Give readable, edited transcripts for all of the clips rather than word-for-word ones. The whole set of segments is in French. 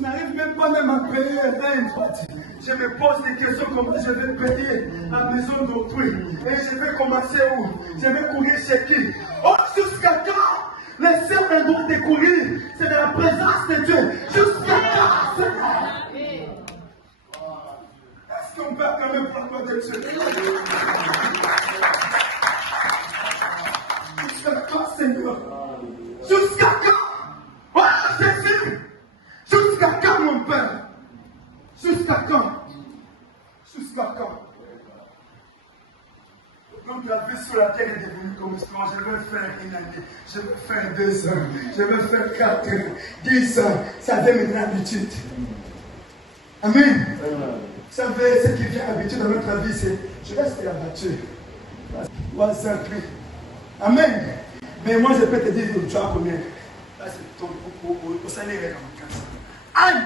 Je n'arrive même pas même à payer rien. Je me pose des questions, comment je vais payer la maison d'autrui. Et je vais commencer où? Je vais courir chez qui? Oh, jusqu'à quand? Le seul endroit de courir, c'est dans la présence de Dieu. Jusqu'à quand? Est-ce qu'on peut quand même prendre de Dieu? Jusqu'à quand, Seigneur? Jusqu'à quand? Oh, Jésus! Jusqu'à quand, mon Père? Jusqu'à quand? Jusqu'à quand? Donc la vie sur la terre est devenue comme ça. Je veux faire une année, je veux faire 2 ans, je veux faire 4 ans, 10 ans. Ça devient une habitude. Amen. Vous savez, ce qui vient habitude dans notre vie, c'est je reste la voiture. Amen. Mais moi, je peux te dire, tu as combien? Là, c'est ton au salaire. Anne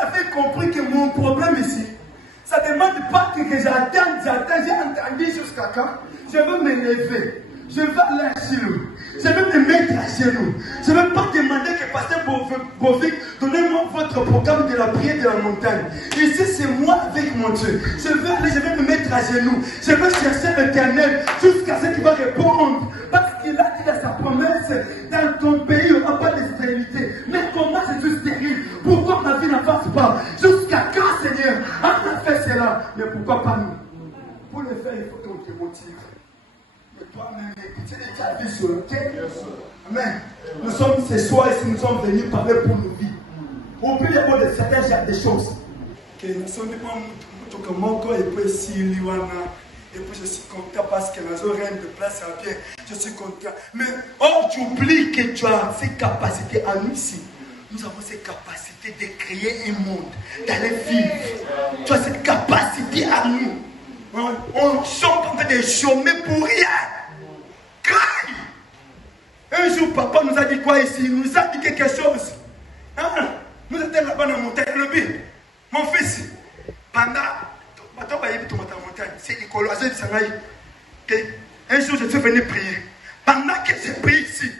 avait compris que mon problème ici, ça ne demande pas que j'attende, j'ai entendu jusqu'à quand. Je veux me lever, je veux aller à genoux, je veux me mettre à genoux. Je ne veux pas demander que Pasteur Bovic, donnez-moi votre programme de la prière de la montagne. Ici, c'est moi avec mon Dieu. Je veux aller, je vais me mettre à genoux. Je veux chercher l'Éternel jusqu'à ce qu'il va répondre. Parce qu'il a dit dans sa promesse, dans ton pays, il n'y aura pas de stérilité. Mais comment je suis stérile? Pourquoi ma vie n'avance pas? Jusqu'à quand, Seigneur? On a fait cela. Mais pourquoi pas nous? Pour le faire, il faut qu'on te motive. Mais toi-même, tu es déjà vu sur le terre. Amen. Nous sommes ce soir ici, nous sommes venus parler pour nos vies. Au plus de mots de certains, il y a des choses. Que nous sommes pas comme mon corps, et puis si Liwana. Et puis je suis content parce que nous avons rien de place à bien. Je suis content. Mais tu oublies que tu as ces capacités à nous ici. Nous avons ces capacités de créer un monde, d'aller vivre. Tu as cette capacité à nous. On chante en train de chômer pour rien. Craille. Un jour, papa nous a dit quoi ici? Il nous a dit quelque chose. Nous étions là-bas dans la montagne. Mon fils, pendant c'est Nicolas, un jour je suis venu prier. Pendant que j'ai prié ici,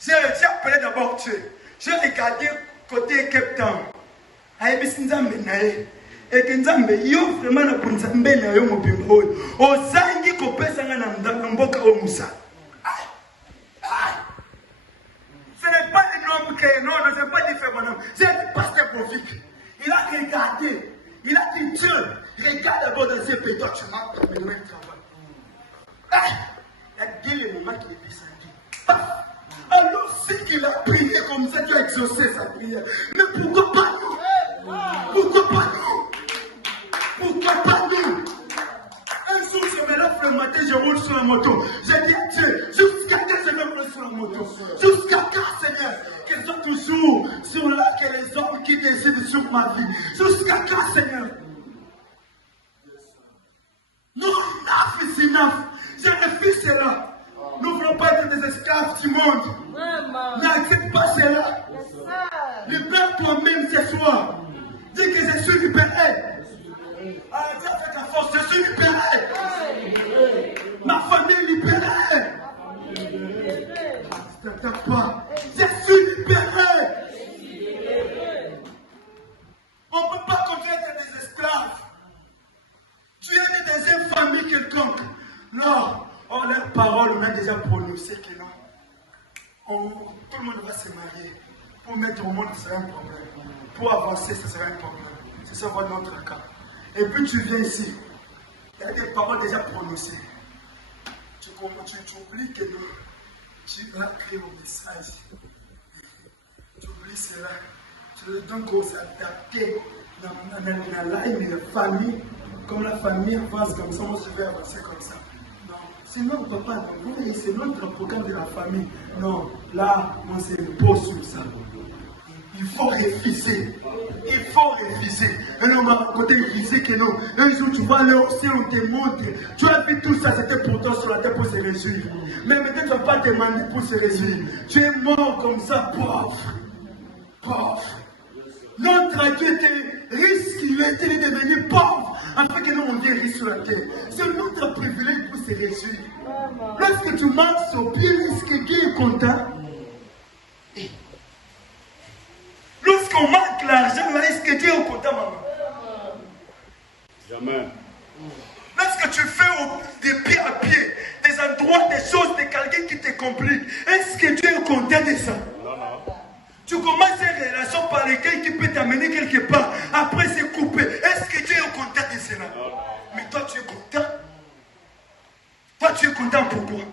j'ai appelé d'abord Dieu. J'ai regardé côté Cape Town. Et que Nzambe yo vraiment na Nzambe na yo mobimba oyo. Ozangi kopesa nga na mboka o Musa. Ce n'est pas le nom que non, ce n'est pas différent. C'est le pasteur Bovic. Il a regardé. Il a dit Dieu, regarde d'abord dans ces pays, toi tu m'as permis de mettre travail. Il a dit le moment qu'il est descendu. Alors si il a prié comme ça, Dieu a exaucé sa prière. Mais pourquoi pas nous? Pourquoi pas nous? Pourquoi pas nous? Un jour je me lève le matin, je roule sur la moto. J'ai dit à Dieu, jusqu'à quand je vais rouler sur la moto? Jusqu'à quand, Seigneur? Qu'elle soit toujours sur là que les hommes qui décident sur ma vie. Jusqu'à quand, Seigneur? Non, enough is enough. Je refuse cela. Nous ne voulons pas être des esclaves du monde. N'accepte pas cela. Libère toi-même ce soir. Dis que je suis libéré. Dis avec la force, je suis libéré. Ma famille est libérée. Ne t'attaque pas. Je suis libéré. On ne peut pas continuer à être des esclaves. Tu es né dans une famille quelconque. Non. Leurs paroles, on a déjà prononcé que non. Tout le monde va se marier. Pour mettre au monde, ce sera un problème. Pour avancer, ce sera un problème. C'est ça notre cas. Et puis tu viens ici. Il y a des paroles déjà prononcées. Tu oublies que non. Tu as créé mon message. Tu oublies cela. Tu le donnes qu'on s'adapter dans la famille. Comme la famille avance comme ça, moi je vais avancer comme ça. Non, c'est notre papa, c'est notre programme de la famille. Non, là, on s'impose sur ça. Il faut réviser. Il faut réviser. Et on va côté réviser que non. Un jour, tu vas aller aussi, on te montre. Tu as vu tout ça, c'était pour toi sur la terre pour se réjouir. Mais maintenant, tu ne vas pas demander pour se réjouir. Tu es mort comme ça, pauvre. Pauvre. Notre Dieu était riche, il était devenu pauvre, afin que nous on vienne riche sur la terre. C'est notre privilège pour se réjouir. Lorsque tu marches au pied, est-ce que Dieu est content? Lorsqu'on marque Amen. Lorsque tu fais des pieds à pied, des endroits, des choses, de quelqu'un qui te complique, est-ce que Dieu est content de ça? Non, non. Tu commences une relation par laquelle qui peut t'amener quelque part, après c'est coupé. Est-ce que Dieu est content de cela? Non, non. Mais toi tu es content. Toi tu es content pourquoi?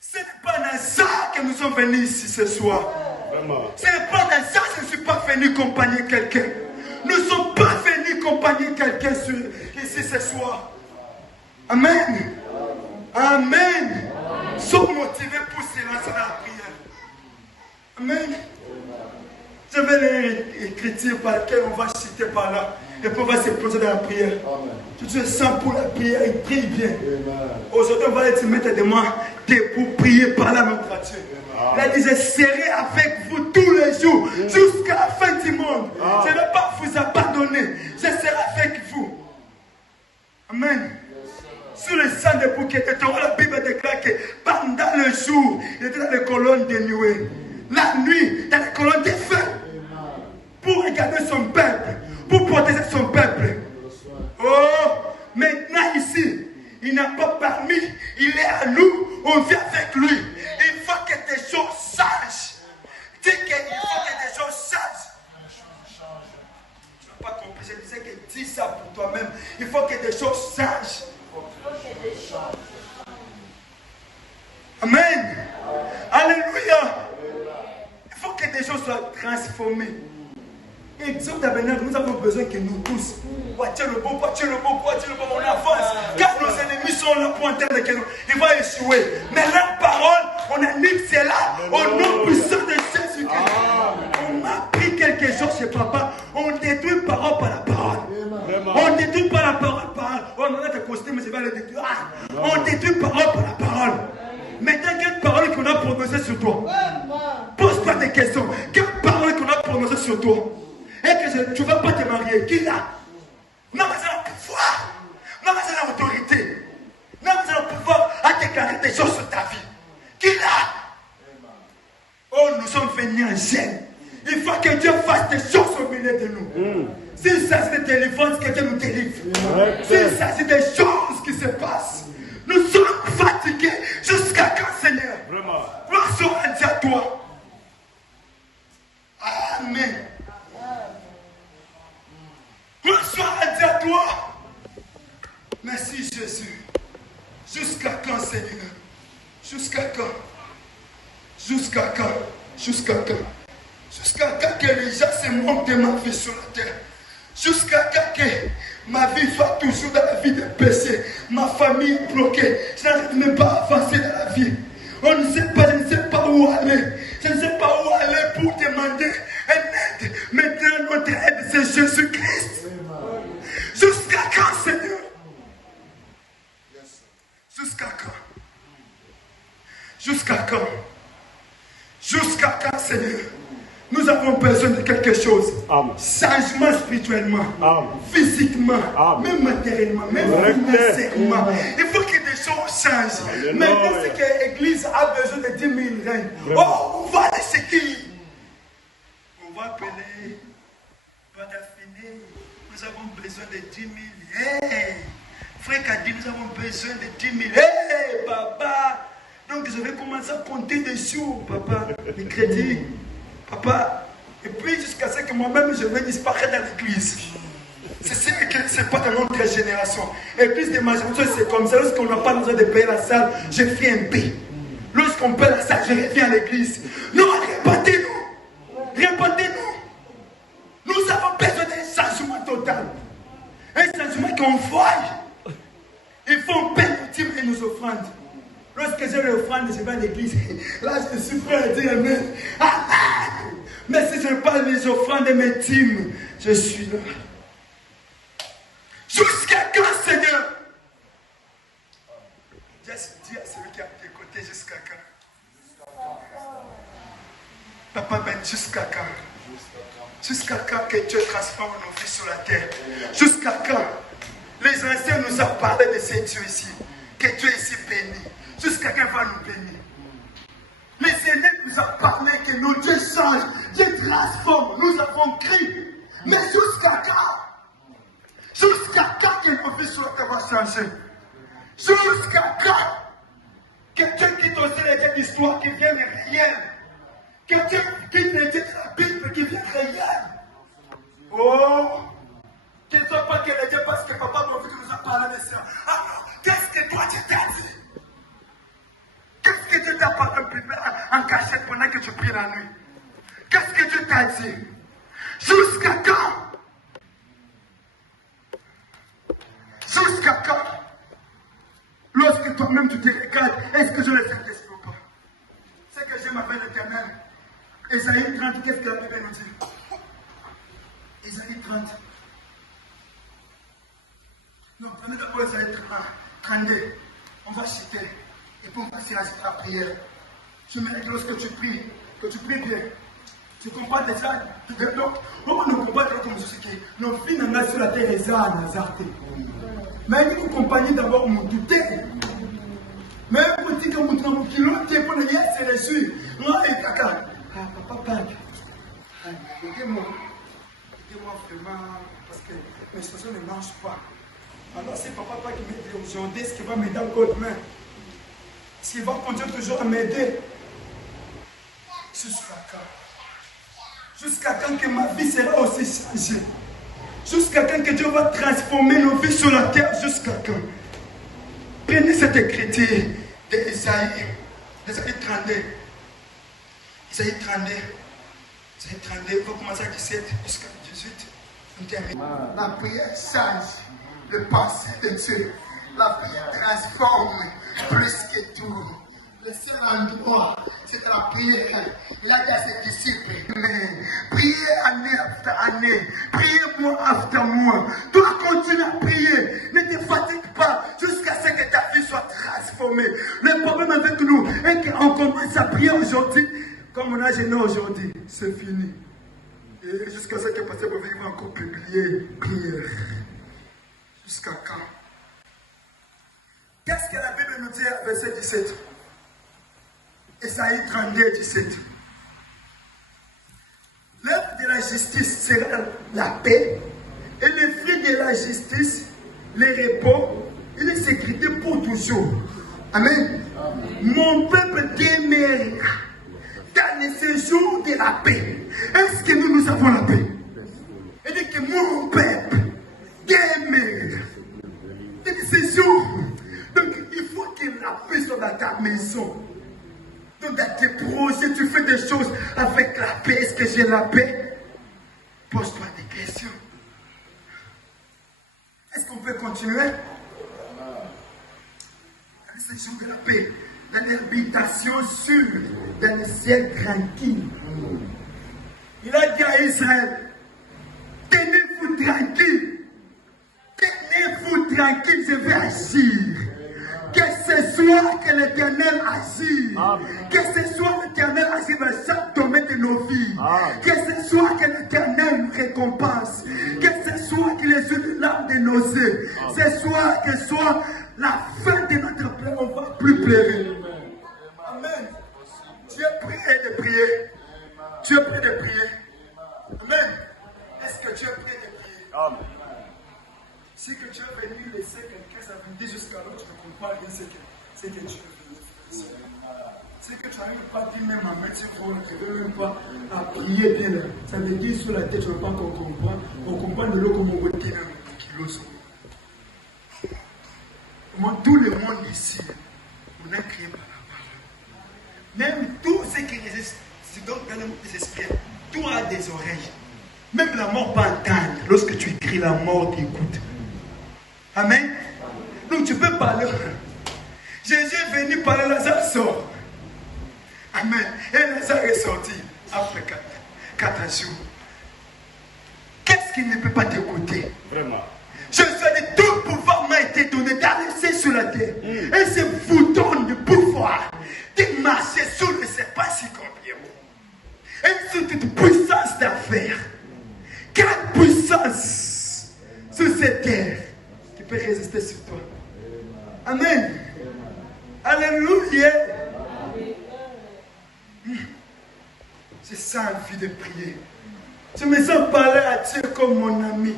Ce n'est pas dans ça que nous sommes venus ici ce soir. Vraiment. Ce n'est pas dans ça que je ne suis pas venu accompagner quelqu'un. Nous ne sommes pas venus accompagner quelqu'un ici ce soir. Amen. Amen. Sois motivés pour se lancer dans la prière. Amen. Je vais l'écriture par laquelle on va citer par là. Et puis on va se poser dans la prière. Tu te sens pour la prière et prie bien. Aujourd'hui, on va te mettre des mains pour prier par là, notre Dieu. Il a dit, je serai avec vous tous les jours, jusqu'à la fin du monde. Je ne vais pas vous abandonner. Je serai avec vous. Amen. Sur le sang de bouquet, la Bible déclare que pendant le jour, il était dans les colonnes de nuée. La nuit, dans les colonnes de feu. Pour regarder son peuple. Pour protéger son peuple. Oh, maintenant ici, il n'a pas parmi, il est à nous, on vit avec lui. Il faut que des choses changent. Dis qu'il faut que des choses changent. Tu n'as pas compris, je disais que dis ça pour toi-même. Il faut que des choses changent. Amen. Alléluia. Il faut que des choses soient transformées. Exemple d'avenir, nous avons besoin que nous tous, voici le bon, on avance. Car nos ennemis sont là pour entendre que nous, ils vont échouer. Mais la parole, on anime cela au nom puissant de Jésus-Christ. On a pris quelque chose chez papa, on détruit parole par la parole. On détruit par la parole, on a des costumes, mais c'est pas le détruire. On détruit parole par la parole. Maintenant, quelle parole qu'on a prononcée sur toi? Pose-toi des questions. Quelle parole qu'on a prononcée sur toi? Et que tu ne vas pas te marier. Qui l'a? Non, mais c'est le pouvoir. Non, mais c'est l'autorité. Non, mais c'est le pouvoir à déclarer des choses sur ta vie. Qui l'a? Oh, nous sommes venus en gêne. Il faut que Dieu fasse des choses au milieu de nous. S'il s'agit de délivrance, que Dieu nous délivre. S'il s'agit des choses qui se passent, nous sommes fatigués jusqu'à quand, Seigneur? Vraiment. Gloire soit rendue à toi. Amen. Gloire soit rendue à toi. Merci Jésus. Jusqu'à quand, Seigneur? Jusqu'à quand? Jusqu'à quand? Jusqu'à quand? Jusqu'à quand que les gens se moquent de ma vie sur la terre? Jusqu'à quand que ma vie va toujours dans la vie de péché? Ma famille est bloquée. Je n'arrive même pas à avancer dans la vie. On ne sait pas, je ne sais pas où aller. Je ne sais pas où aller pour demander une aide. Maintenant, notre aide, c'est Jésus-Christ. Jusqu'à quand, Seigneur? Jusqu'à quand? Jusqu'à quand? Jusqu'à quand, Seigneur? Nous avons besoin de quelque chose. Amen. Changement spirituellement, amen. Physiquement, amen. Même matériellement, même financièrement. Il faut que des choses changent. Amen. Maintenant, c'est que l'église a besoin de 10 000 reins. Oh, on va aller chez qui? On va appeler Badafini. Nous avons besoin de 10 000. Hey! Frère Kadi, nous avons besoin de 10 000. Hey, papa! Donc, je vais commencer à compter dessus, papa, les crédits. Papa, et puis jusqu'à ce que moi-même je vais disparaître dans l'église. C'est ce que c'est pas dans notre génération. L'église de ma génération, c'est comme ça. Lorsqu'on n'a pas besoin de payer la salle, je fais un paix. Lorsqu'on paye la salle, je reviens à l'église. Non, répondez-nous. Répondez-nous. Nous avons besoin d'un changement total. Un changement qu'on voie. Il faut payer nos dîmes et nos offrandes. Lorsque j'ai l'offrande, je vais à l'église. Là, je suis prêt à dire Amen. Amen. Mais si je parle des offrandes et mes dîmes, je suis là. Jusqu'à quand, Seigneur? Juste dis à celui qui est à tes côtés, jusqu'à quand? Papa, ben, jusqu'à quand? Jusqu'à quand que Dieu transforme nos vies sur la terre? Jusqu'à quand? Les anciens nous ont parlé de ces dieux ici. Que Dieu est ici béni. Jusqu'à quand va nous bénir. Les aînés nous ont parlé que nos dieux changent, Dieu transforme. Nous avons crié. Mais jusqu'à quand? changer. Jusqu'à quand quelqu'un quitte aussi les dieux d'histoire qui viennent réels. Quelqu'un quitte les dieux de la Bible qui viennent réels. Oh, qu'il ne soit pas que les dieux parce que papa m'a vu que nous a parlé de ça. Ah, qu'est-ce que toi tu t'as dit? Qu'est-ce que Dieu t'a parlé en cachette pendant que tu pries la nuit? Qu'est-ce que Dieu t'a dit? Jusqu'à quand? Jusqu'à quand? Lorsque toi-même tu te regardes, est-ce que je le fais tester ou pas? C'est que j'aime avec l'Éternel. Ésaïe 30, qu'est-ce que la Bible nous dit? Ésaïe 30. Non, prenez d'abord Ésaïe 32. On va citer. Et puis on va passer à la prière. Je me dis que lorsque tu pries bien, tu comprends déjà. Donc, on ne comprend pas comme je sais que nos filles n'ont pas sur la terre et ça, Nazaré. Mais il faut accompagner d'abord mon douté. Mais pour dire que mon kilo, tu es pour le lien, c'est reçu. Moi, et caca. Ah, papa, papa. Aidez-moi vraiment, parce que mes situations ne marchent pas. Alors, c'est papa qui m'aide aujourd'hui, ce qui va m'aider encore demain. Ce qui va continuer toujours à m'aider. Jusqu'à quand? Jusqu'à quand que ma vie sera aussi changée? Jusqu'à quand que Dieu va transformer nos vies sur la terre? Jusqu'à quand? Prenez cette écriture d'Ésaïe 32. Ésaïe 32. Ésaïe 32, on va commencer à 17 jusqu'à 18. On termine. La prière change le passé de Dieu. La prière transforme plus que tout. Le seul endroit, c'est la prière. Il a dit à ses disciples, priez année après année, priez mois après mois. Toi, continue à prier. Ne te fatigue pas jusqu'à ce que ta vie soit transformée. Le problème avec nous est qu'on commence à prier aujourd'hui, comme on a gêné aujourd'hui. C'est fini. Et jusqu'à ce que le pasteur Bovig va encore publier prière. Jusqu'à quand? Qu'est-ce que la Bible nous dit à verset 17? Ésaïe 32, 17. L'œuvre de la justice sera la paix, et le fruit de la justice, le repos et la sécurité pour toujours. Amen. Mon peuple demeurera dans le séjour de la paix. Est-ce que nous avons la paix? Il dit que mon peuple demeurera dans le séjour. Donc il faut que la paix soit dans ta maison. Donc dans tes projets, tu fais des choses avec la paix. Est-ce que j'ai la paix? Pose-toi des questions. Est-ce qu'on peut continuer? Dans le séjour de la paix, dans l'habitation sûre, dans le ciel tranquille. Il a dit à Israël, tenez-vous tranquille. Tenez-vous tranquille, je vais agir. Que ce soit que l'Éternel agisse, que ce soit l'Éternel agisse dans chaque domaine de nos vies, que ce soit que l'Éternel nous récompense, que ce soit qu'il les yeux de l'âme de nos yeux, que ce soit la fin de notre plan, on ne va plus pleurer. Amen. Tu es prêt de prier. Tu es prêt de prier. Amen. Est-ce que tu es prêt de prier? Amen. Si que tu es venu laisser quelqu'un s'avenir jusqu'à l'autre, tu ne comprends rien, c'est que tu es venu. C'est que tu n'arrives pas à dire même à mettre sur toi, tu ne veux même pas à prier bien. Ça veut dire sur la tête, tu ne veux pas qu'on comprenne. On comprend de l'eau comme on veut dire même kilos. Tout le monde ici, on a créé par la parole. Même tout ce qui existe, donc dans le monde des esprits, tout a des oreilles. Même la mort peut entendre. Lorsque tu écris, la mort t'écoute. Amen. Donc tu peux parler. Jésus est venu parler, Lazare sort. Amen. Et Lazare est sorti après 4 jours. Qu'est-ce qui ne peut pas t'écouter? Vraiment. Je suis de tout pouvoir m'a été donné d'aller sur la terre. Et ce vous donne le pouvoir de marcher sur le serpent si combien. Et sur toute puissance d'affaires. Quelle puissance sur cette terre qui peut résister sur toi. Amen. Alléluia. Je sens envie de prier. Je me sens parler à Dieu comme mon ami.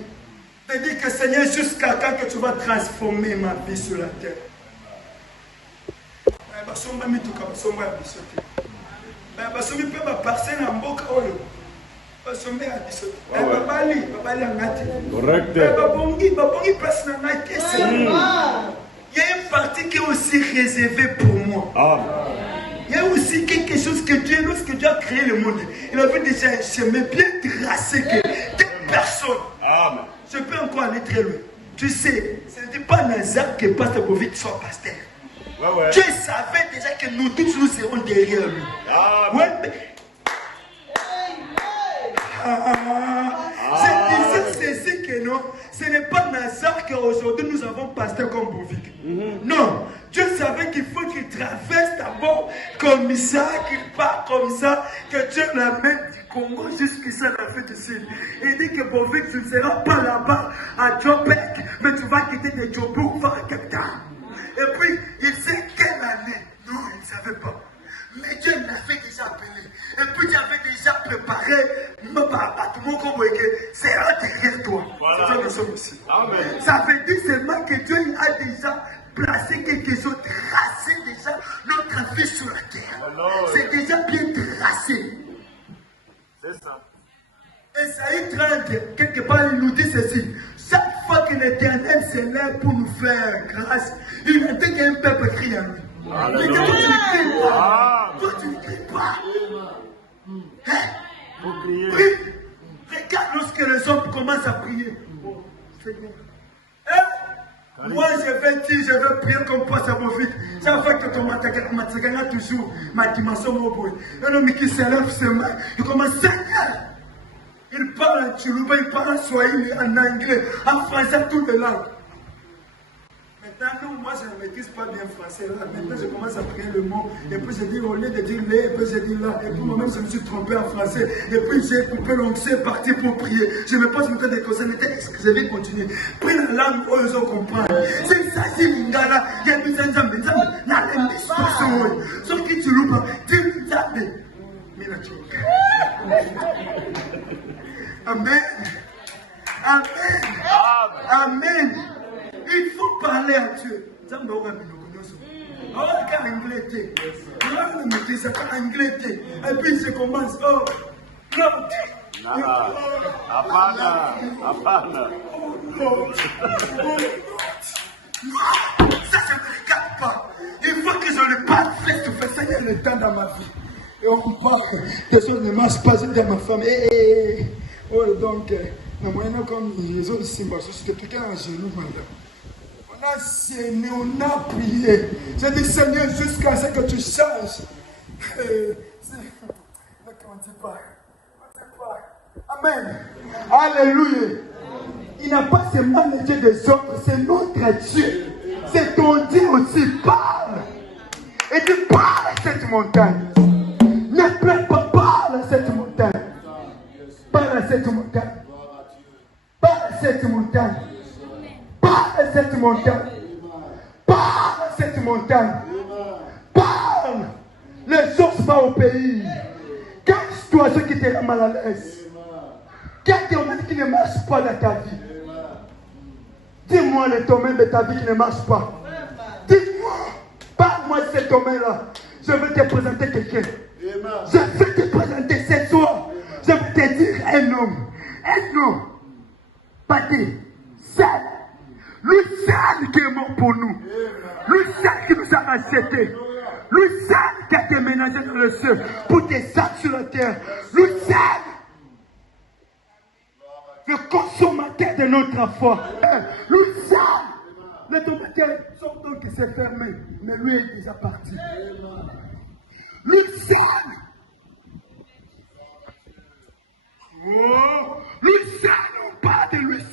de dire que Seigneur, jusqu'à quand que tu vas transformer ma vie sur la terre. Il y a une partie qui est aussi réservée pour moi. Il y a aussi quelque chose que Dieu, lorsque Dieu a créé le monde, il avait déjà un chemin bien tracé que des personnes. Je peux encore aller très loin. Tu sais, ce n'était pas Nazar que Pasteur Bovic soit pasteur. Dieu savait déjà que nous tous nous serons derrière lui. Je disais ceci que non, ce n'est pas Nazar qu'aujourd'hui nous avons pasteur comme Bovic. Non, Dieu savait qu'il faut qu'il traverse d'abord comme ça, qu'il part comme ça, que Dieu l'amène du Congo jusqu'ici à l'Afrique du Sud. Il dit que Bovic, tu ne seras pas là-bas à Jopek, mais tu vas quitter des Djobouk pour faire Cape Town. Et puis, il sait quelle année. Non, il ne savait pas. Mais Dieu l'avait déjà appelé. Et puis, tu avais déjà préparé c'est là derrière toi. Voilà. C'est ça que nous sommes ici. Amen. Ça veut dire seulement que Dieu a déjà placé quelque chose, tracé déjà notre vie sur la terre. C'est déjà bien tracé. C'est ça. Esaïe 30, quelque part, il nous dit ceci. Chaque fois que l'Éternel s'élève pour nous faire grâce, il nous dit qu'il y a un peuple crie à lui. Mais toi, tu ne cries pas. Toi, tu ne cries pas. Prie. Regarde lorsque les hommes commencent à prier. Seigneur. Moi, je vais dire, je vais prier comme toi, ça va vite. Ça fait que ton matin, toujours ma dimension, mon boy. Un homme qui s'élève ses mains, il commence, Seigneur. Il parle en Tchoulouba, il parle en Swahili, en anglais, en français, toutes les langues. Maintenant, moi, je ne maîtrise pas bien français. Là. Maintenant, je commence à prier le mot. Et puis, je dis, au lieu de dire les, et puis je dis là. Et puis, moi-même, je me suis trompé en français. Et puis, j'ai coupé l'ongle, c'est parti pour prier. Je me pose maintenant des conseils. Je vais continuer. Prie la langue où ils ont compris. C'est ça, c'est l'ingala. Il y a des gens qui ont sauf que tu loupes. Tu l'as. Amen. Amen. Amen. Il faut parler à Dieu. Et puis je commence. Oh, ça, je ne me regarde pas. Il faut que je le parle face to face. Ça y est le temps dans ma vie. Et on parle. Des choses ne marchent pas. Je dis à ma femme. Oh, donc, comme les autres ici, parce que quelqu'un a un genou, madame. On a saigné, on a prié. J'ai dit, Seigneur, jusqu'à ce que tu changes. Amen. Alléluia. Il n'a pas seulement le Dieu des autres, c'est notre Dieu. C'est ton Dieu aussi. Parle. Et tu parles à cette montagne. Ne pleure pas, parle à cette montagne. Parle à cette montagne. Parle à cette montagne. Parle à cette montagne. Parle à cette montagne. Parle. Les choses vont au pays. Quelle situation qui te rend mal à l'aise? Quel domaine qui ne marche pas dans ta vie? Dis-moi le domaine de ta vie qui ne marche pas. Dis-moi. Parle-moi de ce domaine-là. Je vais te présenter quelqu'un. Je vais te présenter ce soir. Je vais te dire un homme. Un homme. Pas dit. Seul. Le seul qui est mort pour nous. Le seul qui nous a rachetés. Le seul qui a déménagé dans le ciel pour des actes sur la terre. Le seul. Le consommateur de notre foi. Le seul. Le domateur, son don qui s'est fermé. Mais lui est déjà parti. Le seul. Oh, le seul, on parle de lui seul.